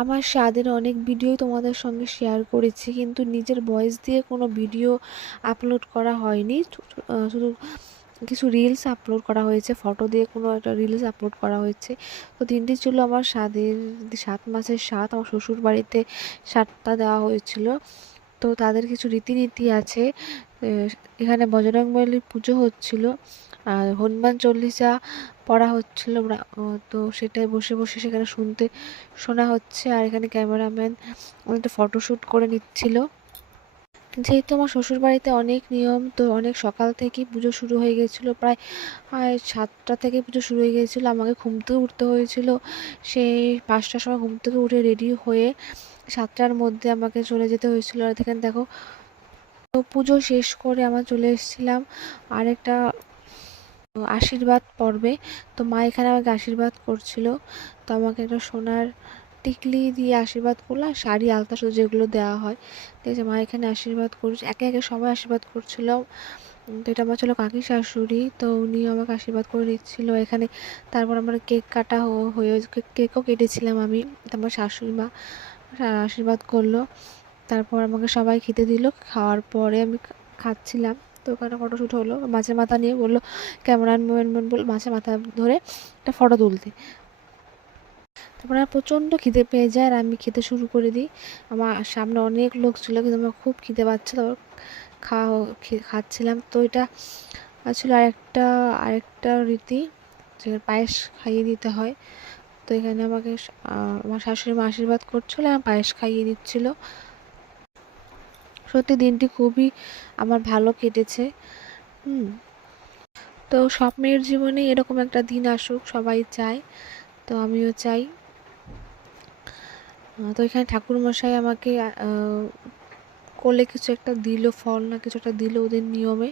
আমার স্বাদের অনেক ভিডিওই তোমাদের সঙ্গে শেয়ার করেছি, কিন্তু নিজের ভয়েস দিয়ে কোনো ভিডিও আপলোড করা হয়নি। শুধু কিছু রিলস আপলোড করা হয়েছে, ফটো দিয়ে কোনো একটা রিলস আপলোড করা হয়েছে। তো দিনটি ছিল আমার স্বাদের 7 মাসের স্বাদ। আমার শ্বশুর বাড়িতে স্বাদটা দেওয়া হয়েছিল। তো তাদের কিছু রীতিনীতি আছে। এখানে বজরংবলীর পুজো হচ্ছিল, আর হনুমান চল্লিশা পড়া হচ্ছিল। তো সেটাই বসে বসে সেখানে শোনা হচ্ছে। আর এখানে ক্যামেরাম্যান অনেকটা ফটোশ্যুট করে নিচ্ছিল। যেহেতু আমার শ্বশুরবাড়িতে অনেক নিয়ম, তো অনেক সকাল থেকেই পুজো শুরু হয়ে গেছিলো। প্রায় 7টা থেকে পুজো শুরু হয়ে গিয়েছিলো। আমাকে ঘুম থেকে উঠতে হয়েছিল সেই 5টার সময়। ঘুম থেকে উঠে রেডি হয়ে 7টার মধ্যে আমাকে চলে যেতে হয়েছিল। আর এখানে দেখো, তো পুজো শেষ করে আমরা চলে এসেছিলাম আরেকটা আশীর্বাদ পর্বে। তো মা এখানে আমাকে আশীর্বাদ করছিল। তো আমাকে একটা সোনার টিকলি দিয়ে আশীর্বাদ করলো, আর শাড়ি আলতা সুতো যেগুলো দেওয়া হয়। ঠিক আছে, মা এখানে আশীর্বাদ করছে, একে একে সবাই আশীর্বাদ করছিল। তো এটা আমার ছিল কাকি শাশুড়ি, তো উনি আমাকে আশীর্বাদ করে দিচ্ছিল এখানে। তারপর আমার কেক কাটা হয়ে কেকও কেটেছিলাম আমি। তারপর শাশুড়ি মা আশীর্বাদ করলো। তারপর আমাকে সবাই খেতে দিল। খাওয়ার পরে আমি খাচ্ছিলাম। তো ওখানে ফটোশ্যুট হলো। মাছের মাথা নিয়ে বললো ক্যামেরাম্যান বলল মাছের মাথা ধরে একটা ফটো তুলতে। তারপরে আমার প্রচণ্ড খিদে পেয়ে যায়, আর আমি খেতে শুরু করে দিই। আমার সামনে অনেক লোক ছিল, কিন্তু আমার খুব খিদে পাচ্ছিল। খাচ্ছিলাম। তো এটা আসলে আরেকটা রীতি, যে পায়েস খাইয়ে দিতে হয়। তো এখানে আমাকে আমার শাশুড়ি মা আশীর্বাদ করছিল, আর পায়েস খাইয়ে দিচ্ছিল। সত্যি দিনটি খুবই আমার ভালো কেটেছে। তো সব মেয়ের জীবনে এরকম একটা দিন আসুক, সবাই চায়। তো আমিও চাই। তো এখানে ঠাকুরমশাই আমাকে কোলে কিছু একটা দিল, ফল না কিছু একটা দিল ওদের নিয়মে।